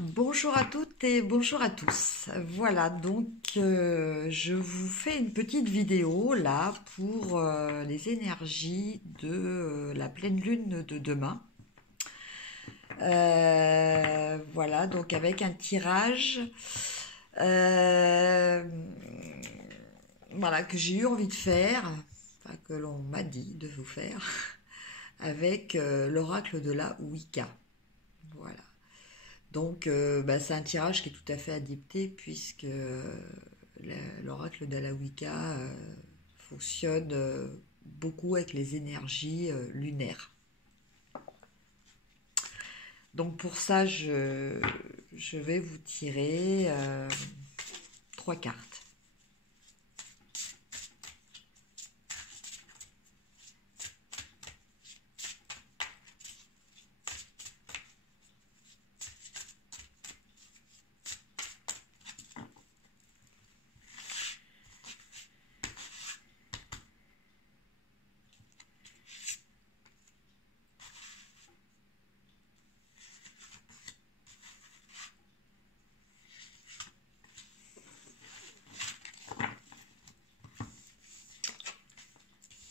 Bonjour à toutes et bonjour à tous. Voilà, donc je vous fais une petite vidéo là pour les énergies de la pleine lune de demain. Voilà, donc avec un tirage euh, voilà, que j'ai eu envie de faire, enfin, que l'on m'a dit de vous faire, avec l'oracle de la Wicca. Voilà. Donc, c'est un tirage qui est tout à fait adapté puisque l'oracle de la Wicca fonctionne beaucoup avec les énergies lunaires. Donc pour ça, je vais vous tirer 3 cartes.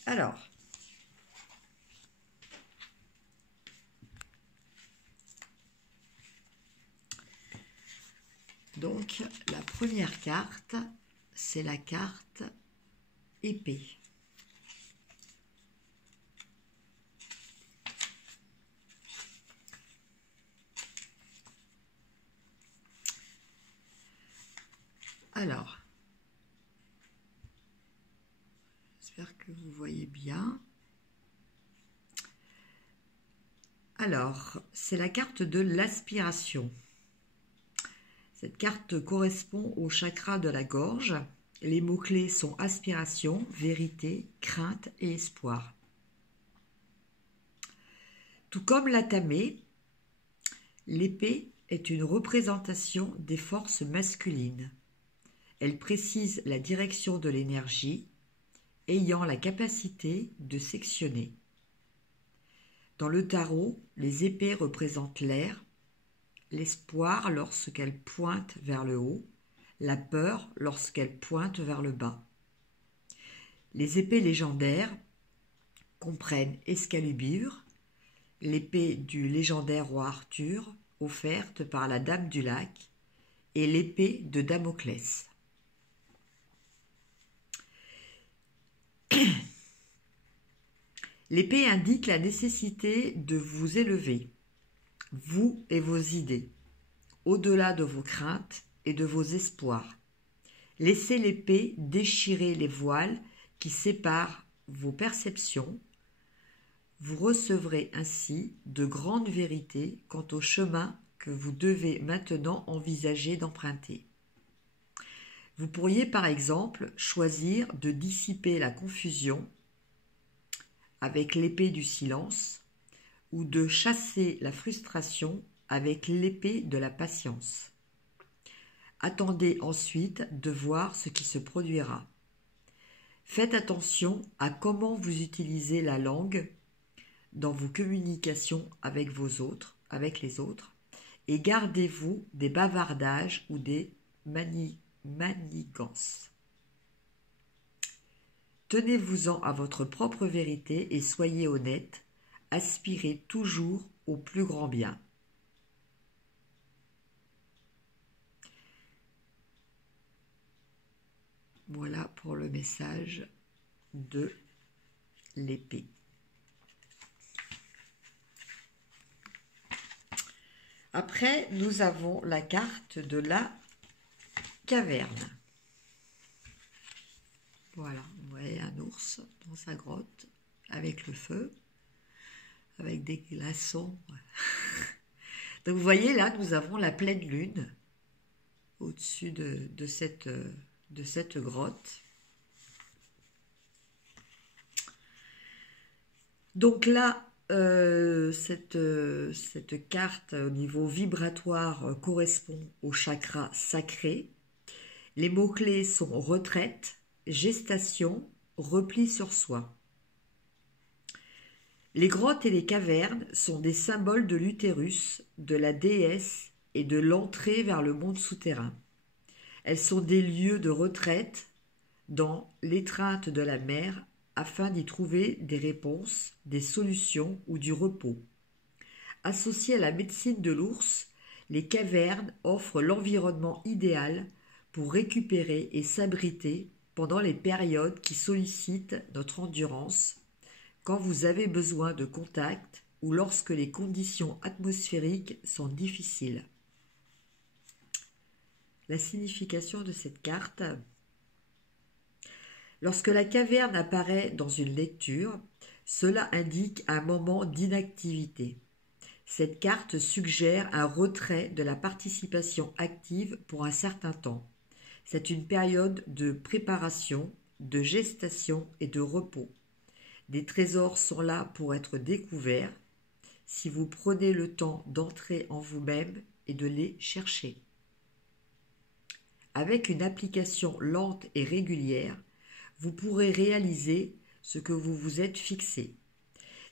Alors, donc la première carte, c'est la carte épée. Alors, j'espère que vous voyez bien. Alors, c'est la carte de l'aspiration. Cette carte correspond au chakra de la gorge. Les mots-clés sont aspiration, vérité, crainte et espoir. Tout comme l'atamé, l'épée est une représentation des forces masculines. Elle précise la direction de l'énergie, ayant la capacité de sectionner. Dans le tarot, les épées représentent l'air, l'espoir lorsqu'elle pointe vers le haut, la peur lorsqu'elle pointe vers le bas. Les épées légendaires comprennent Excalibur, l'épée du légendaire roi Arthur, offerte par la Dame du Lac, et l'épée de Damoclès. L'épée indique la nécessité de vous élever, vous et vos idées, au-delà de vos craintes et de vos espoirs. Laissez l'épée déchirer les voiles qui séparent vos perceptions. Vous recevrez ainsi de grandes vérités quant au chemin que vous devez maintenant envisager d'emprunter. Vous pourriez par exemple choisir de dissiper la confusion avec l'épée du silence ou de chasser la frustration avec l'épée de la patience. Attendez ensuite de voir ce qui se produira. Faites attention à comment vous utilisez la langue dans vos communications avec les autres, et gardez-vous des bavardages ou des manigances. Tenez-vous-en à votre propre vérité et soyez honnête, aspirez toujours au plus grand bien. Voilà pour le message de l'épée. Après, nous avons la carte de la caverne. Voilà, vous voyez un ours dans sa grotte, avec le feu, avec des glaçons. Donc vous voyez là, nous avons la pleine lune au-dessus de cette grotte. Donc là, cette carte au niveau vibratoire correspond au chakra sacré. Les mots-clés sont retraite, gestation, repli sur soi. Les grottes et les cavernes sont des symboles de l'utérus, de la déesse et de l'entrée vers le monde souterrain. Elles sont des lieux de retraite dans l'étreinte de la mer afin d'y trouver des réponses, des solutions ou du repos. Associées à la médecine de l'ours, les cavernes offrent l'environnement idéal pour récupérer et s'abriter pendant les périodes qui sollicitent notre endurance, quand vous avez besoin de contact ou lorsque les conditions atmosphériques sont difficiles. La signification de cette carte. Lorsque la caverne apparaît dans une lecture, cela indique un moment d'inactivité. Cette carte suggère un retrait de la participation active pour un certain temps. C'est une période de préparation, de gestation et de repos. Des trésors sont là pour être découverts si vous prenez le temps d'entrer en vous-même et de les chercher. Avec une application lente et régulière, vous pourrez réaliser ce que vous vous êtes fixé.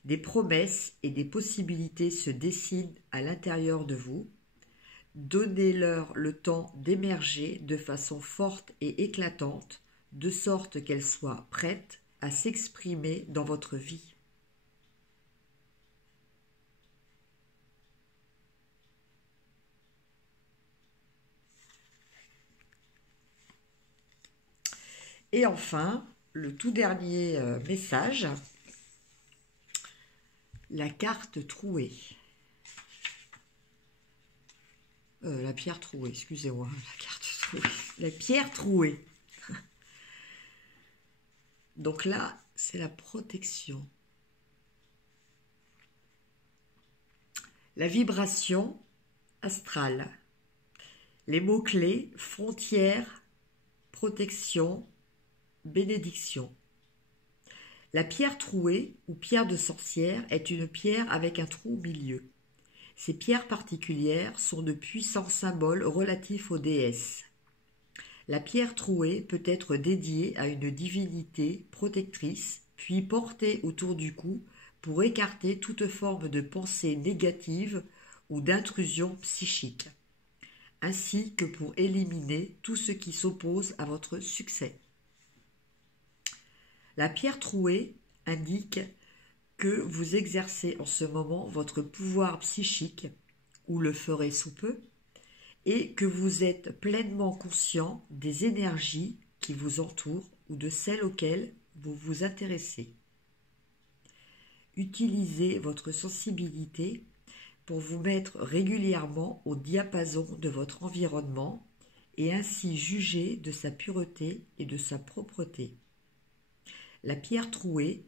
Des promesses et des possibilités se dessinent à l'intérieur de vous. Donnez-leur le temps d'émerger de façon forte et éclatante, de sorte qu'elles soient prêtes à s'exprimer dans votre vie. Et enfin, le tout dernier message, la carte trouée. La pierre trouée, excusez-moi, la carte trouée. La pierre trouée. Donc là, c'est la protection. La vibration astrale. Les mots-clés, frontières, protection, bénédiction. La pierre trouée ou pierre de sorcière est une pierre avec un trou au milieu. Ces pierres particulières sont de puissants symboles relatifs aux déesses. La pierre trouée peut être dédiée à une divinité protectrice, puis portée autour du cou pour écarter toute forme de pensée négative ou d'intrusion psychique, ainsi que pour éliminer tout ce qui s'oppose à votre succès. La pierre trouée indique que vous exercez en ce moment votre pouvoir psychique, ou le ferez sous peu, et que vous êtes pleinement conscient des énergies qui vous entourent ou de celles auxquelles vous vous intéressez. Utilisez votre sensibilité pour vous mettre régulièrement au diapason de votre environnement et ainsi juger de sa pureté et de sa propreté. La pierre trouée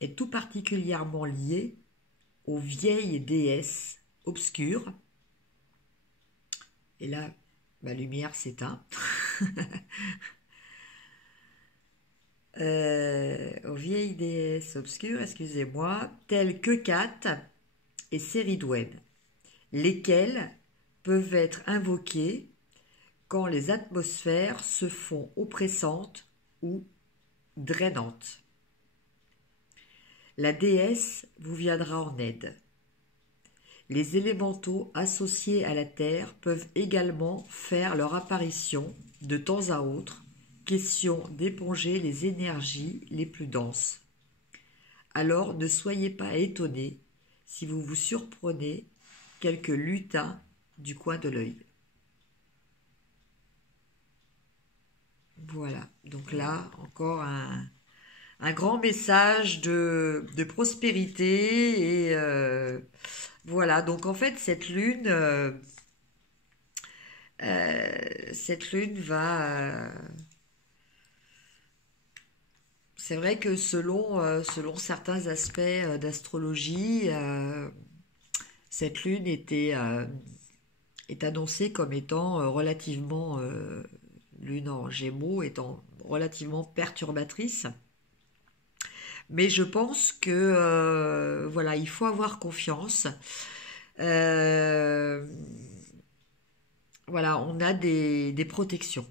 est tout particulièrement liée aux vieilles déesses obscures. Et là, ma lumière s'éteint. Aux vieilles déesses obscures, excusez-moi, telles que Kat et Céridwen, lesquelles peuvent être invoquées quand les atmosphères se font oppressantes ou drainantes. La déesse vous viendra en aide. Les élémentaux associés à la terre peuvent également faire leur apparition de temps à autre, question d'éponger les énergies les plus denses. Alors ne soyez pas étonnés si vous vous surprenez quelques lutins du coin de l'œil. Voilà, donc là encore un grand message de prospérité et voilà, donc en fait cette lune va c'est vrai que selon certains aspects d'astrologie, cette lune est annoncée comme étant relativement lune en Gémeaux étant relativement perturbatrice. Mais je pense que voilà, il faut avoir confiance. Voilà, on a des protections.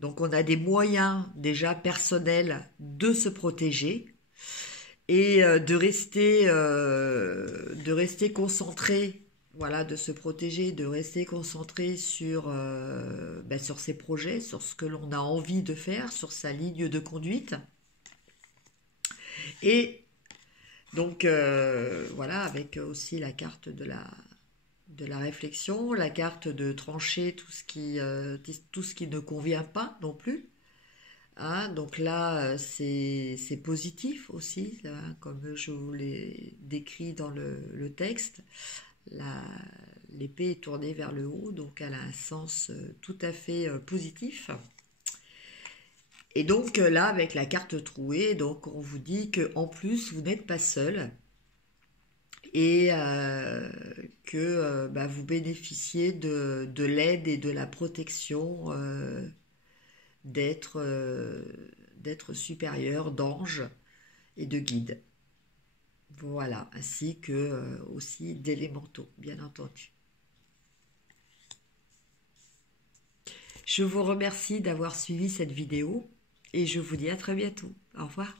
Donc on a des moyens déjà personnels de se protéger et de rester concentré voilà, de se protéger, de rester concentré sur ses projets, sur ce que l'on a envie de faire, sur sa ligne de conduite. Et donc, voilà, avec aussi la carte de la réflexion, la carte de trancher tout ce qui ne convient pas non plus. Hein, donc là, c'est positif aussi, hein, comme je vous l'ai décrit dans le texte. La- L'épée est tournée vers le haut, donc elle a un sens tout à fait positif. Et donc là, avec la carte trouée, donc on vous dit que en plus, vous n'êtes pas seul et que bah, vous bénéficiez de l'aide et de la protection d'êtres d'êtres supérieurs, d'anges et de guides. Voilà, ainsi que aussi d'élémentaux, bien entendu. Je vous remercie d'avoir suivi cette vidéo et je vous dis à très bientôt. Au revoir.